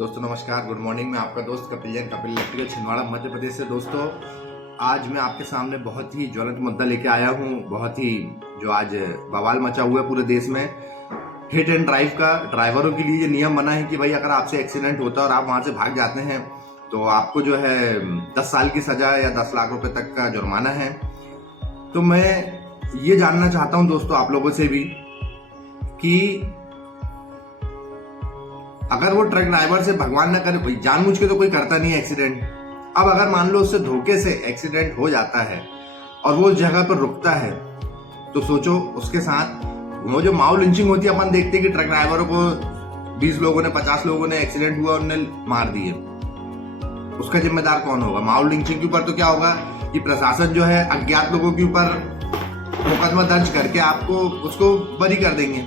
दोस्तों नमस्कार, good morning. मैं आपका दोस्त कपिल जैन, कपिल इलेक्ट्रिकल, छिंदवाड़ा मध्य प्रदेश से। दोस्तों आज मैं आपके सामने बहुत ही ज्वलंत मुद्दा लेके आया हूँ, बहुत ही जो आज बवाल मचा हुआ है पूरे देश में। हिट एंड ड्राइव का ड्राइवरों के लिए ये नियम बना है कि भाई अगर आपसे एक्सीडेंट होता है और आप वहां से भाग जाते हैं तो आपको जो है 10 साल की सजा या 10 लाख रुपए तक का जुर्माना है। तो मैं ये जानना चाहता हूं दोस्तों आप लोगों से भी कि अगर वो ट्रक ड्राइवर से भगवान ना करे, जानबूझ के तो कोई करता नहीं है एक्सीडेंट। अब अगर मान लो उससे धोखे से एक्सीडेंट हो जाता है और वो उस जगह पर रुकता है तो सोचो उसके साथ वो जो माओ लिंचिंग होती है, अपन देखते हैं कि ट्रक ड्राइवरों को 20 लोगों ने 50 लोगों ने एक्सीडेंट हुआ, उन्हें मार दिए, उसका जिम्मेदार कौन होगा? माओ लिंचिंग के ऊपर तो क्या होगा कि प्रशासन जो है अज्ञात लोगों के ऊपर मुकदमा दर्ज करके आपको उसको बरी कर देंगे।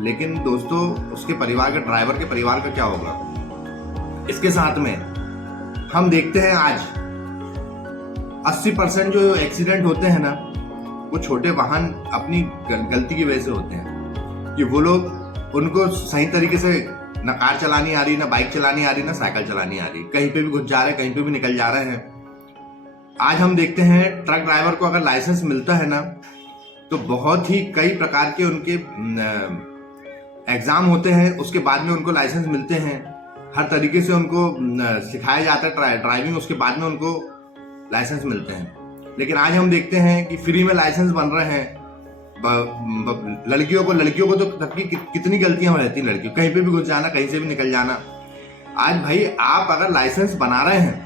लेकिन दोस्तों उसके परिवार के, ड्राइवर के परिवार का क्या होगा? इसके साथ में हम देखते हैं आज 80% जो एक्सीडेंट होते हैं ना, वो छोटे वाहन अपनी गलती की वजह से होते हैं कि वो लोग, उनको सही तरीके से ना कार चलानी आ रही, ना बाइक चलानी आ रही, ना साइकिल चलानी आ रही, कहीं पे भी घुस जा रहे हैं, कहीं पे भी निकल जा रहे हैं। आज हम देखते हैं ट्रक ड्राइवर को अगर लाइसेंस मिलता है ना तो बहुत ही कई प्रकार के उनके एग्जाम होते हैं, उसके बाद में उनको लाइसेंस मिलते हैं। हर तरीके से उनको सिखाया जाता है ड्राइविंग, उसके बाद में उनको लाइसेंस मिलते हैं। लेकिन आज हम देखते हैं कि फ्री में लाइसेंस बन रहे हैं। लड़कियों को तो कितनी गलतियां रहती हैं, लड़कियों कहीं पे भी घुस जाना, कहीं से भी निकल जाना। आज भाई आप अगर लाइसेंस बना रहे हैं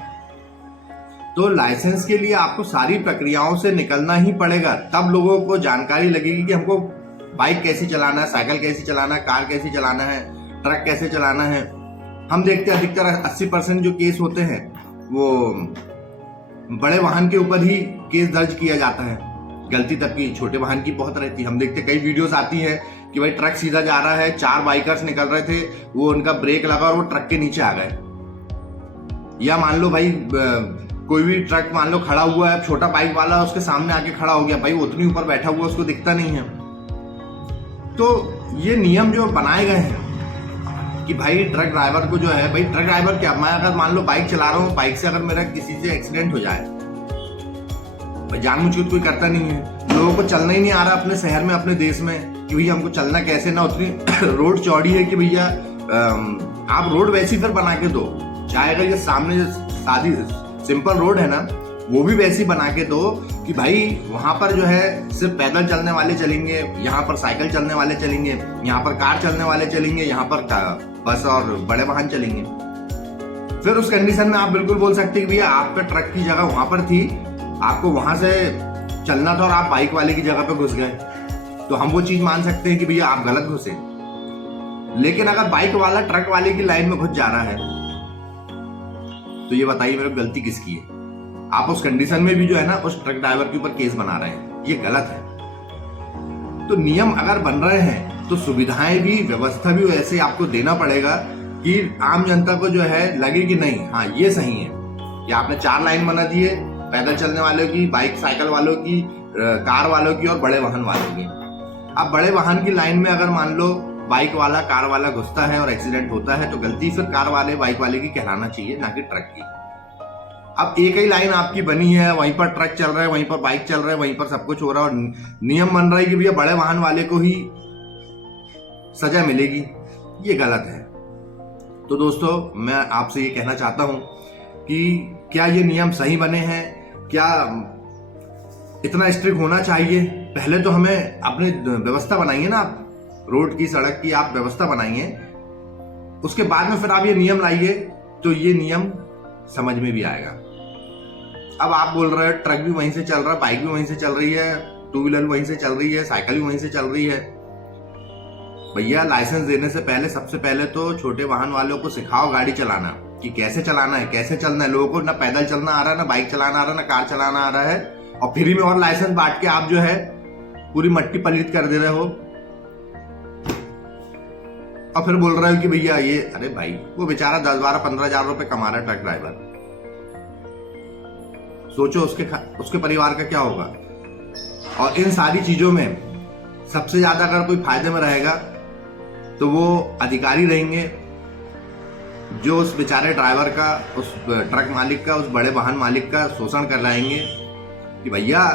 तो लाइसेंस के लिए आपको सारी प्रक्रियाओं से निकलना ही पड़ेगा, तब लोगों को जानकारी लगेगी कि हमको बाइक कैसे चलाना है, साइकिल कैसे चलाना है, कार कैसे चलाना है, ट्रक कैसे चलाना है। हम देखते हैं अधिकतर 80% जो केस होते हैं वो बड़े वाहन के ऊपर ही केस दर्ज किया जाता है, गलती तब की छोटे वाहन की बहुत रहती है। हम देखते कई वीडियोस आती हैं कि भाई ट्रक सीधा जा रहा है, 4 बाइकर्स निकल रहे थे, वो उनका ब्रेक लगा और वो ट्रक के नीचे आ गए। या मान लो भाई कोई भी ट्रक मान लो खड़ा हुआ है, छोटा बाइक वाला उसके सामने आके खड़ा हो गया, भाई उतनी ऊपर बैठा हुआ उसको दिखता नहीं है। तो ये नियम जो बनाए गए हैं कि भाई ट्रक ड्राइवर को जो है, भाई ट्रक ड्राइवर क्या, मैं अगर मान लो बाइक चला रहा हूँ, बाइक से अगर मेरा किसी से एक्सीडेंट हो जाए, भाई जानबूझ के कोई करता नहीं है। लोगों को चलना ही नहीं आ रहा अपने शहर में, अपने देश में, कि भैया हमको चलना कैसे, ना उतनी रोड चौड़ी है कि भैया आप रोड वैसी फिर बना के दो, चाहे अगर ये सामने सादी सिंपल रोड है ना, वो भी वैसी बना के दो कि भाई वहां पर जो है सिर्फ पैदल चलने वाले चलेंगे, यहाँ पर साइकिल चलने वाले चलेंगे, यहाँ पर कार चलने वाले चलेंगे, यहाँ पर बस और बड़े वाहन चलेंगे। फिर उस कंडीशन में आप बिल्कुल बोल सकते हैं कि भैया आपका ट्रक की जगह वहां पर थी, आपको वहां से चलना था और आप बाइक वाले की जगह पे घुस गए, तो हम वो चीज मान सकते हैं कि भैया आप गलत घुसे। लेकिन अगर बाइक वाला ट्रक वाले की लाइन में घुस जा रहा है तो ये बताइए मेरे को गलती किसकी है? आप उस कंडीशन में भी जो है ना उस ट्रक ड्राइवर के ऊपर केस बना रहे हैं, ये गलत है। तो नियम अगर बन रहे हैं तो सुविधाएं भी, व्यवस्था भी ऐसे आपको देना पड़ेगा कि आम जनता को जो है लगे कि नहीं, हाँ ये सही है कि आपने 4 लाइन बना दिए, पैदल चलने वालों की, बाइक साइकिल वालों की, कार वालों की और बड़े वाहन वालों की। अब बड़े वाहन की लाइन में अगर मान लो बाइक वाला कार वाला घुसता है और एक्सीडेंट होता है तो गलती फिर कार वाले बाइक वाले की कहलाना चाहिए, ना कि ट्रक की। अब एक ही लाइन आपकी बनी है, वहीं पर ट्रक चल रहा है, वहीं पर बाइक चल रहा है, वहीं पर सब कुछ हो रहा है और नियम बन रहा है कि भैया बड़े वाहन वाले को ही सजा मिलेगी, ये गलत है। तो दोस्तों मैं आपसे ये कहना चाहता हूं कि क्या ये नियम सही बने हैं? क्या इतना स्ट्रिक्ट होना चाहिए? पहले तो हमें अपनी व्यवस्था बनाइए ना, आप रोड की, सड़क की आप व्यवस्था बनाइए, उसके बाद में फिर आप ये नियम लाइए तो ये नियम समझ में भी आएगा। अब आप बोल रहे हैं ट्रक भी वहीं से चल रहा है, बाइक भी वहीं से चल रही है, 2 व्हीलर वहीं से चल रही है, साइकिल भी वहीं से चल रही है। भैया लाइसेंस देने से पहले सबसे पहले तो छोटे वाहन वालों को सिखाओ गाड़ी चलाना, कि कैसे चलाना है, कैसे चलना है। लोगों को ना पैदल चलना आ रहा है, ना बाइक चलाना आ रहा है, ना कार चलाना आ रहा है, और फ्री में और लाइसेंस बांट के आप जो है पूरी मट्टी पलीत कर दे रहे हो और फिर बोल रहे हो कि भैया ये, अरे भाई वो बेचारा 10, 12, 15 हजार रुपए कमा रहा है ट्रक ड्राइवर, सोचो उसके परिवार का क्या होगा। और इन सारी चीजों में सबसे ज्यादा अगर कोई फायदे में रहेगा तो वो अधिकारी रहेंगे, जो उस बेचारे ड्राइवर का, उस ट्रक मालिक का, उस बड़े वाहन मालिक का शोषण कर लाएंगे कि भैया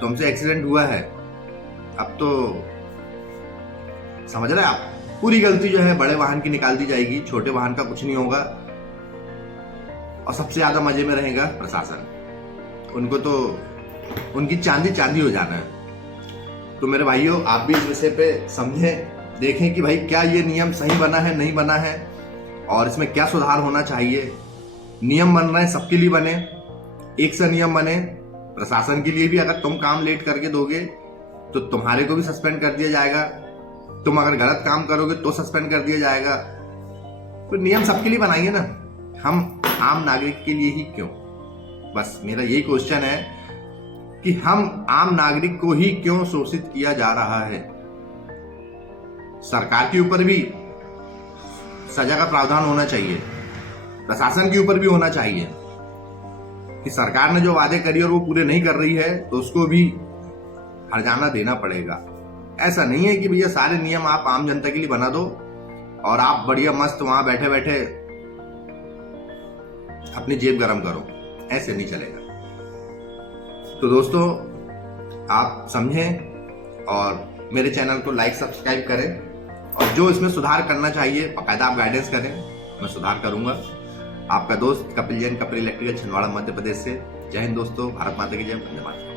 तुमसे एक्सीडेंट हुआ है, अब तो समझ रहे आप, पूरी गलती जो है बड़े वाहन की निकाल दी जाएगी, छोटे वाहन का कुछ नहीं होगा। और सबसे ज्यादा मजे में रहेगा प्रशासन, उनको तो उनकी चांदी चांदी हो जाना है। तो मेरे भाइयों, आप भी इस विषय पे समझें, देखें कि भाई क्या ये नियम सही बना है, नहीं बना है, और इसमें क्या सुधार होना चाहिए। नियम बन रहे हैं, सबके लिए बने, एक सा नियम बने। प्रशासन के लिए भी, अगर तुम काम लेट करके दोगे तो तुम्हारे को भी सस्पेंड कर दिया जाएगा, तुम अगर गलत काम करोगे तो सस्पेंड कर दिया जाएगा। तो नियम सबके लिए बनाइए ना, हम आम नागरिक के लिए ही क्यों? बस मेरा यही क्वेश्चन है कि हम आम नागरिक को ही क्यों शोषित किया जा रहा है। सरकार के ऊपर भी सजा का प्रावधान होना चाहिए, प्रशासन के ऊपर भी होना चाहिए कि सरकार ने जो वादे करी और वो पूरे नहीं कर रही है तो उसको भी हर्जाना देना पड़ेगा। ऐसा नहीं है कि भैया सारे नियम आप आम जनता के लिए बना दो और आप बढ़िया मस्त वहां बैठे बैठे अपनी जेब गरम करो, ऐसे नहीं चलेगा। तो दोस्तों, आप समझें और मेरे चैनल को लाइक सब्सक्राइब करें, और जो इसमें सुधार करना चाहिए बाकायदा आप गाइडेंस करें, मैं सुधार करूंगा। आपका दोस्त कपिल जैन, कपिल इलेक्ट्रिकल, छिंदवाड़ा, मध्य प्रदेश से। जय हिंद दोस्तों, भारत माता की जय, वंदे मातरम।